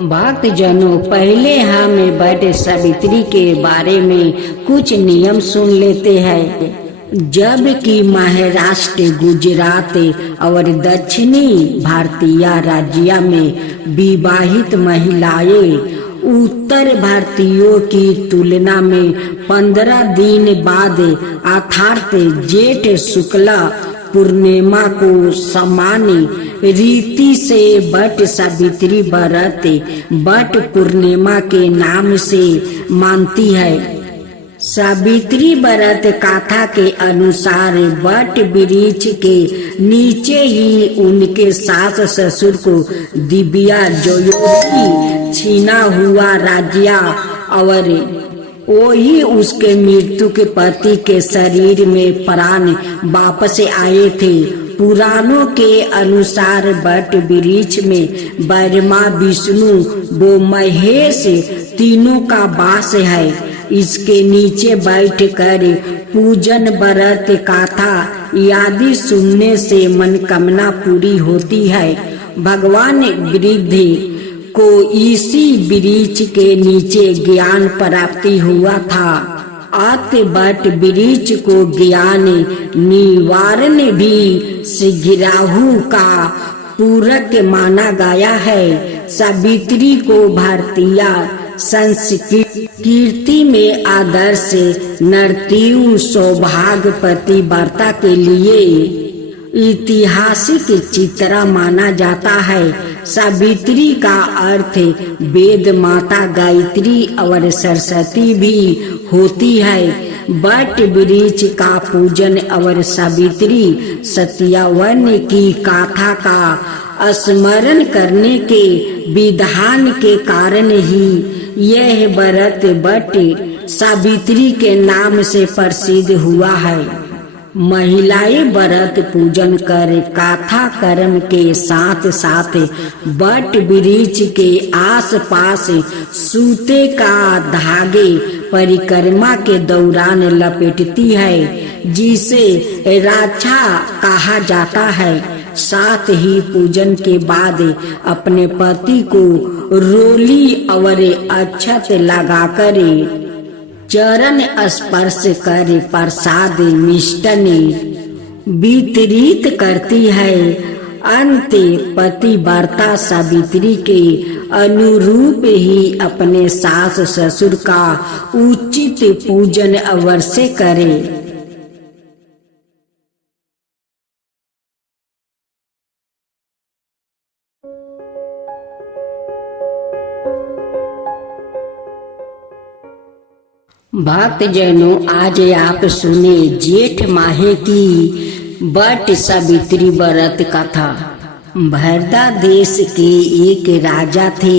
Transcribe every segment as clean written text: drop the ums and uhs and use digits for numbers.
भक्तजनों, पहले हम वट सावित्री के बारे में कुछ नियम सुन लेते हैं। जबकि महाराष्ट्र, गुजरात और दक्षिणी भारतीय राज्य में विवाहित महिलाएं उत्तर भारतीयों की तुलना में 15 दिन बाद अर्थात जेठ शुक्ला पूर्णिमा को सामान्य रीति से वट सावित्री व्रत वट पूर्णिमा के नाम से मानती है। सावित्री व्रत कथा के अनुसार वट वृक्ष के नीचे ही उनके सास ससुर को दिव्या ज्योति छीना हुआ राज्य और वही उसके मृत्यु के पति के शरीर में प्राण वापस आए थे। पुराणों के अनुसार वट वृक्ष में ब्रह्मा, विष्णु व महेश तीनों का वास है। इसके नीचे बैठकर पूजन, व्रत कथा आदि सुनने से मनोकामना पूरी होती है। भगवान बुद्ध को इसी वृक्ष के नीचे ज्ञान प्राप्ति हुआ था। अतः वट वृक्ष को ज्ञान निवारण भी शीघ्राहु का पूरक माना गया है। सावित्री को भारतीय संस्कृति में आदर्श नर्तकी, सौभाग्यवती व्रता के लिए ऐतिहासिक चित्रा माना जाता है। सावित्री का अर्थ वेद माता, गायत्री और सरस्वती भी होती है। वट वृक्ष का पूजन और सावित्री सत्यवान की कथा का स्मरण करने के विधान के कारण ही यह व्रत वट सावित्री के नाम से प्रसिद्ध हुआ है। महिलाएं व्रत पूजन कर कथा कर्म के साथ साथ वट वृक्ष के आसपास सूते का धागे परिक्रमा के दौरान लपेटती है, जिसे रक्षा कहा जाता है। साथ ही पूजन के बाद अपने पति को रोली और अक्षत लगाकर चरण स्पर्श कर प्रसाद मिष्टन वितरित करती है। अंत पतिव्रता सावित्री के अनुरूप ही अपने सास ससुर का उचित पूजन अवश्य करे। भक्तजनों, आज आप सुने जेठ माह की वट सावित्री व्रत कथा। भरदा देश के एक राजा थे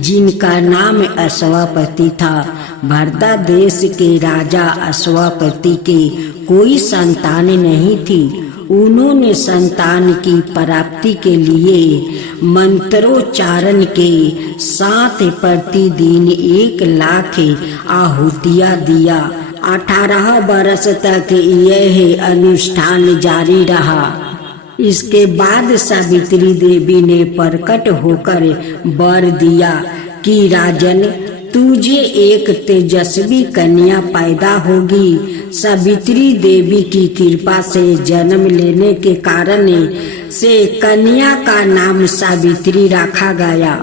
जिनका नाम अश्वपति था। भरदा देश के राजा अश्वपति के कोई संतान नहीं थी। उन्होंने संतान की प्राप्ति के लिए मंत्रोच्चारण के साथ प्रतिदिन 1 लाख आहुतियां दिया। 18 वर्ष तक यह अनुष्ठान जारी रहा। इसके बाद सावित्री देवी ने प्रकट होकर वर दिया कि राजन, तुझे एक तेजस्वी कन्या पैदा होगी। सावित्री देवी की कृपा से जन्म लेने के कारण से कन्या का नाम सावित्री रखा गया।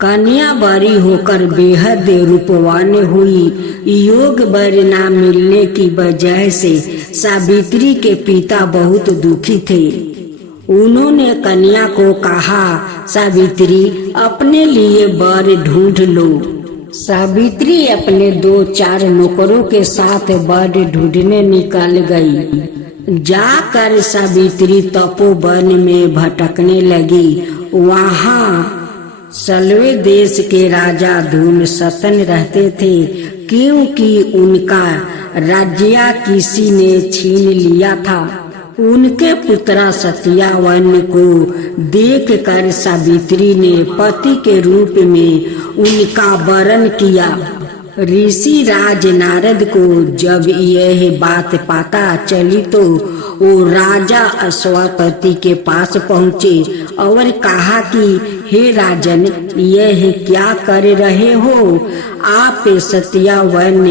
कन्या बड़ी होकर बेहद रूपवान हुई। योग वर न मिलने की वजह से सावित्री के पिता बहुत दुखी थे। उन्होंने कन्या को कहा, सावित्री, अपने लिए वर ढूंढ लो। सावित्री अपने 2-4 नौकरों के साथ वर ढूंढने निकल गई। जाकर सावित्री तपोवन में भटकने लगी। वहाँ सल्वे देश के राजा धूमसतन रहते थे, क्योंकि उनका राज्य किसी ने छीन लिया था। उनके पुत्र सत्यवान को देखकर सावित्री ने पति के रूप में उनका वरण किया। ऋषि राज नारद को जब यह बात पता चली तो वो राजा अश्वपति के पास पहुँचे और कहा कि हे राजन, यह क्या कर रहे हो? आप सत्यावन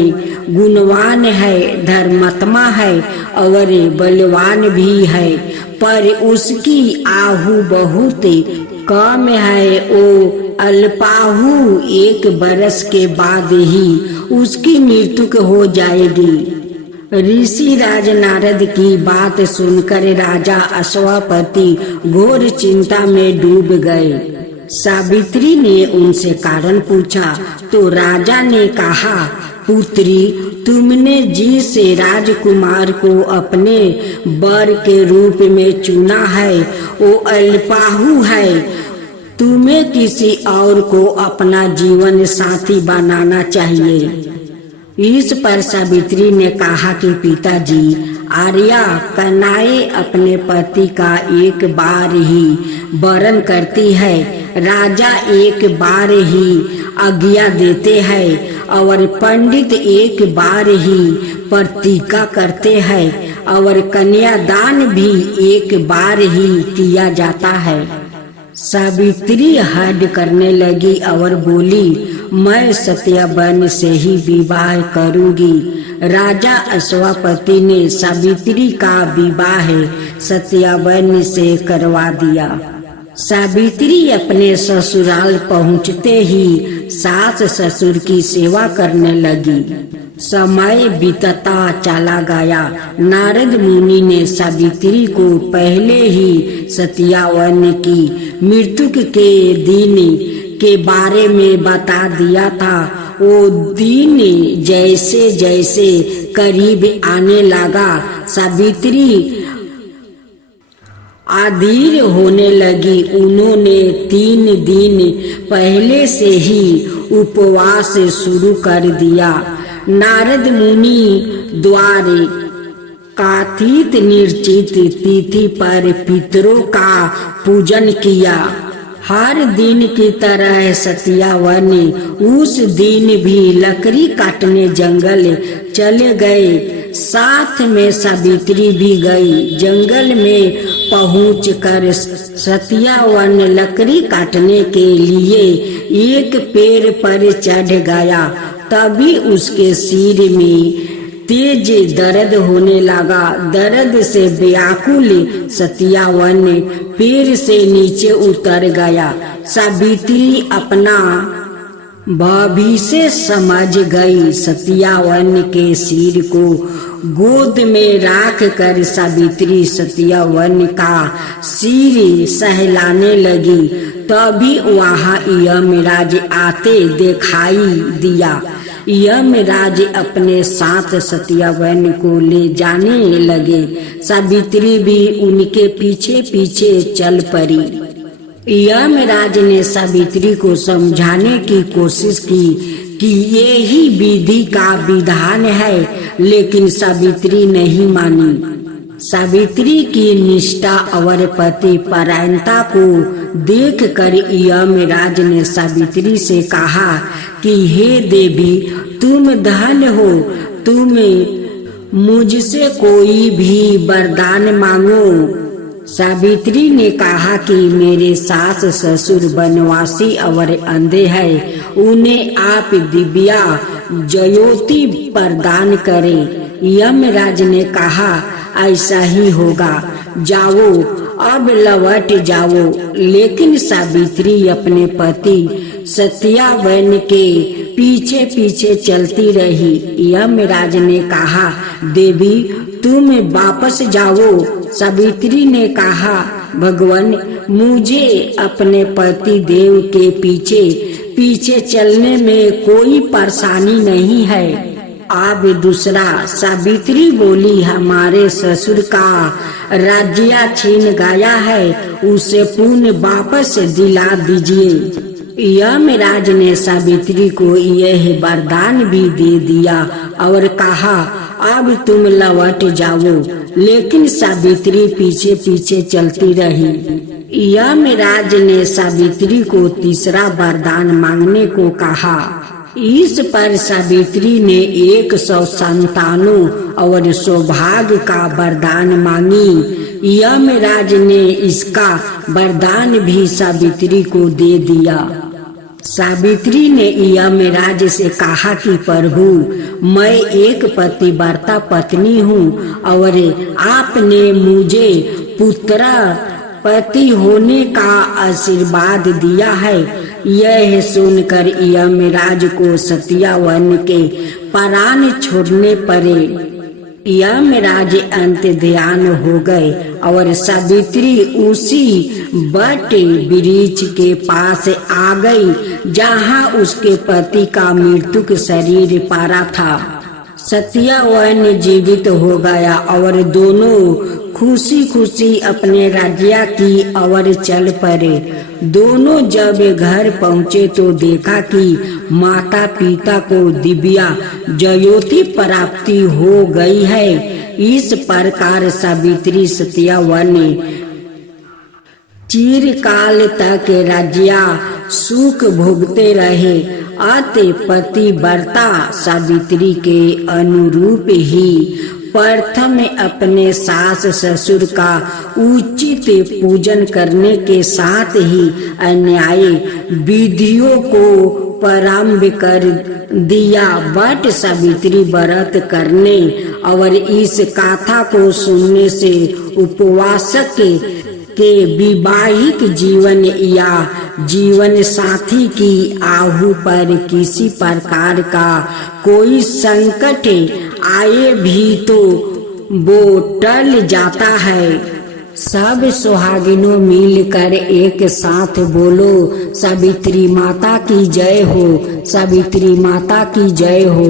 गुणवान है, धर्मात्मा है और बलवान भी है, पर उसकी आहु बहुत कम है। ओ अल्पाहु, 1 बरस के बाद ही उसकी मृत्यु हो जाएगी। ऋषि राज नारद की बात सुनकर राजा अश्वपति घोर चिंता में डूब गए। सावित्री ने उनसे कारण पूछा तो राजा ने कहा, पुत्री, तुमने जिस राजकुमार को अपने वर के रूप में चुना है वो अल्पाहु है। तुम्हें किसी और को अपना जीवन साथी बनाना चाहिए। इस पर सावित्री ने कहा कि पिताजी, आर्या कन्याएं अपने पति का एक बार ही वरण करती है, राजा एक बार ही आज्ञा देते हैं और पंडित एक बार ही प्रतिज्ञा करते हैं और कन्यादान भी एक बार ही किया जाता है। सावित्री हद करने लगी और बोली, मैं सत्यवन से ही विवाह करूंगी। राजा अश्वपति ने सावित्री का विवाह सत्यवन से करवा दिया। सावित्री अपने ससुराल पहुंचते ही सास ससुर की सेवा करने लगी। समय बीतता चला गया। नारद मुनि ने सावित्री को पहले ही सत्यवन की मृत्यु के दिन के बारे में बता दिया था। वो दिन जैसे जैसे करीब आने लगा, सावित्री अधीर होने लगी। उन्होंने 3 दिन पहले से ही उपवास शुरू कर दिया। नारद मुनि द्वारे कथित निश्चित तिथि पर पितरों का पूजन किया। हर दिन की तरह सत्यवन उस दिन भी लकड़ी काटने जंगल चले गए। साथ में सावित्री भी गई। जंगल में पहुंचकर सत्यवन लकड़ी काटने के लिए एक पेड़ पर चढ़ गया। तभी उसके सिर में तेज दर्द होने लगा। दर्द से व्याकुल सत्यवन पेड़ से नीचे उतर गया। सावित्री अपना भविष्य समझ गई। सत्यवन के सिर को गोद में रख कर सावित्री सत्यवन का सिर सहलाने लगी। तभी वहाँ यमराज आते दिखाई दिया। यमराज अपने साथ सत्यवन को ले जाने लगे। सावित्री भी उनके पीछे पीछे चल पड़ी। यमराज ने सावित्री को समझाने की कोशिश की कि ये ही विधि का विधान है, लेकिन सावित्री नहीं मानी। सावित्री की निष्ठा और पति परायणता को देखकर यमराज ने सावित्री से कहा कि हे देवी, तुम धन हो, तुम मुझसे कोई भी वरदान मांगो। सावित्री ने कहा कि मेरे सास ससुर वनवासी और अंधे हैं, उन्हें आप दिव्या ज्योति प्रदान करें। यमराज ने कहा, ऐसा ही होगा, जाओ अब लौट जाओ। लेकिन सावित्री अपने पति सत्यवन के पीछे पीछे चलती रही। यमराज ने कहा, देवी तुम वापस जाओ। सावित्री ने कहा, भगवान, मुझे अपने पति देव के पीछे पीछे चलने में कोई परेशानी नहीं है। अब दूसरा। सावित्री बोली, हमारे ससुर का राज्य छीन गया है, उसे पुनः वापस दिला दीजिए। यमराज ने सावित्री को यह वरदान भी दे दिया और कहा, अब तुम लौट जाओ। लेकिन सावित्री पीछे पीछे चलती रही। यमराज ने सावित्री को तीसरा वरदान मांगने को कहा। इस पर सावित्री ने 100 संतानों और सौभाग्य का वरदान मांगी। यमराज ने इसका वरदान भी सावित्री को दे दिया। सावित्री ने यमराज से कहा कि प्रभु, मैं एक पतिव्रता पत्नी हूँ और आपने मुझे पुत्र पति होने का आशीर्वाद दिया है। यह सुनकर यमराज को सत्यवान के प्राण छोड़ने पड़े। यमराज अंत ध्यान हो गए और सावित्री उसी बट वृक्ष के पास आ गई जहाँ उसके पति का मृत्यु शरीर पड़ा था। सत्यवान जीवित हो गया और दोनों खुशी खुशी अपने राज्य की ओर चल पड़े। दोनों जब घर पहुँचे तो देखा कि माता पिता को दिव्या ज्योति प्राप्ति हो गई है। इस प्रकार सावित्री सत्यवान चिरकाल तक राज्य सुख भोगते रहे। अतः पतिव्रता सावित्री के अनुरूप ही प्रथम अपने सास ससुर का उचित पूजन करने के साथ ही अन्याय विधियों को प्रारंभ कर दिया। बट सावित्री व्रत करने और इस कथा को सुनने से उपवासक के वैवाहिक जीवन या जीवन साथी की आहु पर किसी प्रकार का कोई संकट आए भी तो वो टल जाता है। सब सुहागिनों मिलकर एक साथ बोलो, सावित्री माता की जय हो, सावित्री माता की जय हो।